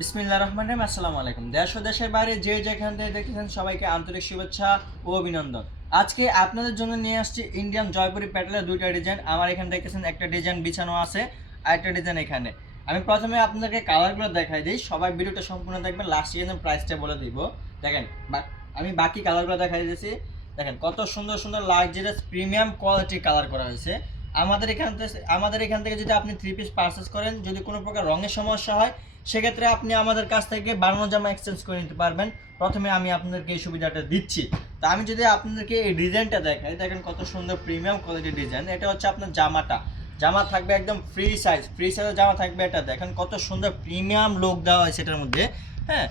বিসমিল্লাহির রহমানির রহিম। আসসালামু আলাইকুম। দেশ ও দেশের বাইরে যে যেখান থেকে দেখেছেন সবাইকে আন্তরিক শুভেচ্ছা ও অভিনন্দন। আজকে আপনাদের জন্য নিয়ে আসছি ইন্ডিয়ান জয়পুরি প্যাটেলের দুইটা ডিজাইন। আমার এখানে দেখতেছেন একটা ডিজাইন বিছানো আছে আর একটা ডিজাইন এখানে। আমি প্রথমে আপনাদেরকে কালারগুলো দেখাই দিই, সবাই ভিডিওটা সম্পূর্ণ দেখবেন, লাস্টে কিন্তু প্রাইসটা বলে দিব। দেখেন আমি বাকি কালারগুলো দেখাই দিয়েছি। দেখেন কত সুন্দর সুন্দর লাক্সারিয়াস প্রিমিয়াম কোয়ালিটির কালার করা হয়েছে। আমাদের এখান থেকে যদি আপনি 3 পিস পারচেস করেন, যদি কোনো প্রকার রঙের সমস্যা হয় সেক্ষেত্রে আপনি আমাদের কাছ থেকে বানানো জামা এক্সচেঞ্জ করে নিতে পারবেন। প্রথমে আমি আপনাদেরকে এই সুবিধাটা দিচ্ছি। তো আমি যদি আপনাদেরকে এই ডিজাইনটা দেখাই, দেখেন কত সুন্দর প্রিমিয়াম কোয়ালিটির ডিজাইন। এটা হচ্ছে আপনার জামা থাকবে একদম ফ্রি সাইজের জামা থাকবে। এটা দেখেন কত সুন্দর প্রিমিয়াম লুক দেওয়া হয়েছে এটার মধ্যে। হ্যাঁ,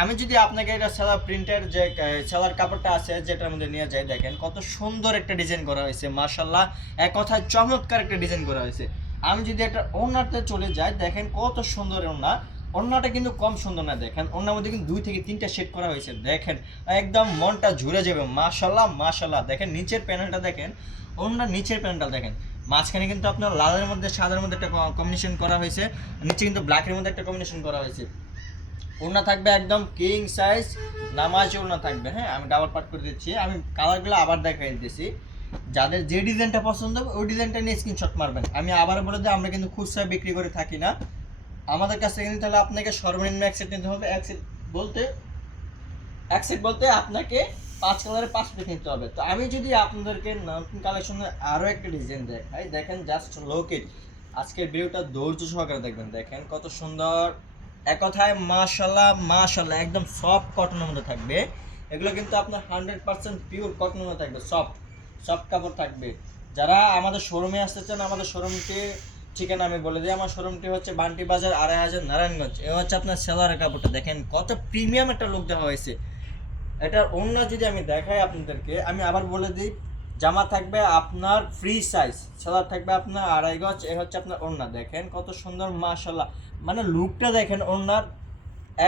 আমি যদি আপনাকে এটা সেলার প্রিন্টের যে সেলার কাপড়টা আছে যেটার মধ্যে নিয়ে যাই, দেখেন কত সুন্দর একটা ডিজাইন করা হয়েছে। মাশাআল্লাহ, এক কথায় চমৎকার একটা ডিজাইন করা হয়েছে। আমি যদি একটা ওড়নাতে চলে যাই, দেখেন কত সুন্দর ওড়নাটা কিন্তু কম সুন্দর না। দেখেন ওড়নার মধ্যে কিন্তু 2 থেকে 3টা শেড করা হয়েছে। দেখেন একদম মনটা ঝুরে যাবে। মাশাআল্লাহ, দেখেন নিচের প্যানেলটা দেখেন, ওড়নার নিচের প্যানেলটা দেখেন। মাঝখানে কিন্তু আপনার লালের মধ্যে সাদার মধ্যে একটা কম্বিনেশন করা হয়েছে, নিচে কিন্তু ব্ল্যাকের মধ্যে একটা কম্বিনেশন করা হয়েছে। ওড়না থাকবে একদম কিং সাইজ নামাজি ওড়না থাকবে। হ্যাঁ, আমি ডাবল পার্ট করে দিচ্ছি। আমি কালারগুলো আবার দেখাই দিতেছি। যাদের যে ডিজাইনটা পছন্দ হবে ওই ডিজাইনটা নিয়ে স্ক্রিনশট মারবেন। আমি আবার বলে দিই, আমরা কিন্তু খুচরা বিক্রি করে থাকি না। আমাদের কাছ থেকে নিতে হলে আপনাকে সর্বনিম্ন এক সেট নিতে হবে। এক সেট বলতে আপনাকে 5 কালারের 5 পিস নিতে হবে। তো আমি যদি আপনাদেরকে নতুন কালেকশনের আরও একটা ডিজাইন দেখাই, দেখেন জাস্ট লোক ইট। আজকের ভিডিওটা ধৈর্য সহকারে দেখবেন। দেখেন কত সুন্দর, এক কথায় মাশাআল্লাহ একদম সফট কটনের মধ্যে থাকবে। এগুলো কিন্তু আপনার 100% পিওর কটনের মধ্যে থাকবে, সফট কাপড় থাকবে। যারা আমাদের শোরুমে আসতে চান, আমাদের শোরুমটি ঠিকানা আমি বলে দিই। আমার শোরুমটি হচ্ছে বান্টি বাজার 2.5 নারায়ণগঞ্জ। এ হচ্ছে আপনার সেলারের কাপড়টা। দেখেন কত প্রিমিয়াম একটা লুক দেওয়া হয়েছে। এটার ওড়না যদি আমি দেখাই আপনাদেরকে, আমি আবার বলে দিই, জামা থাকবে আপনার ফ্রি সাইজ, সেলার থাকবে আপনার 2.5 গজ। এ হচ্ছে আপনার ওড়না। দেখেন কত সুন্দর মাশাআল্লাহ, মানে লুকটা দেখেন ওড়নার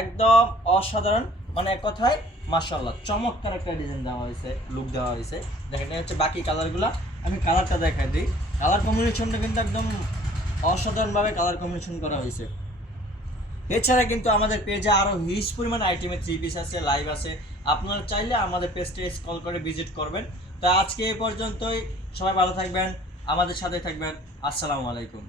একদম অসাধারণ। মানে এক কথায় মাশাআল্লাহ চমৎকার একটা ডিজাইন দেওয়া হয়েছে, লুক দেওয়া হয়েছে। দেখেন এই হচ্ছে বাকি কালারগুলো। আমি কালারটা দেখাই দিই। কালার কম্বিনেশনটা কিন্তু একদম অসাধারণভাবে কালার কম্বিনেশন করা হয়েছে। এছাড়া কিন্তু আমাদের পেজে আরও হিউজ পরিমাণ আইটেমের 3 পিস আছে, লাইভ আছে। আপনারা চাইলে আমাদের পেজটা স্ক্রল করে ভিজিট করবেন। তো আজকে এই পর্যন্তই। সবাই ভালো থাকবেন, আমাদের সাথে থাকবেন। আসসালামু আলাইকুম।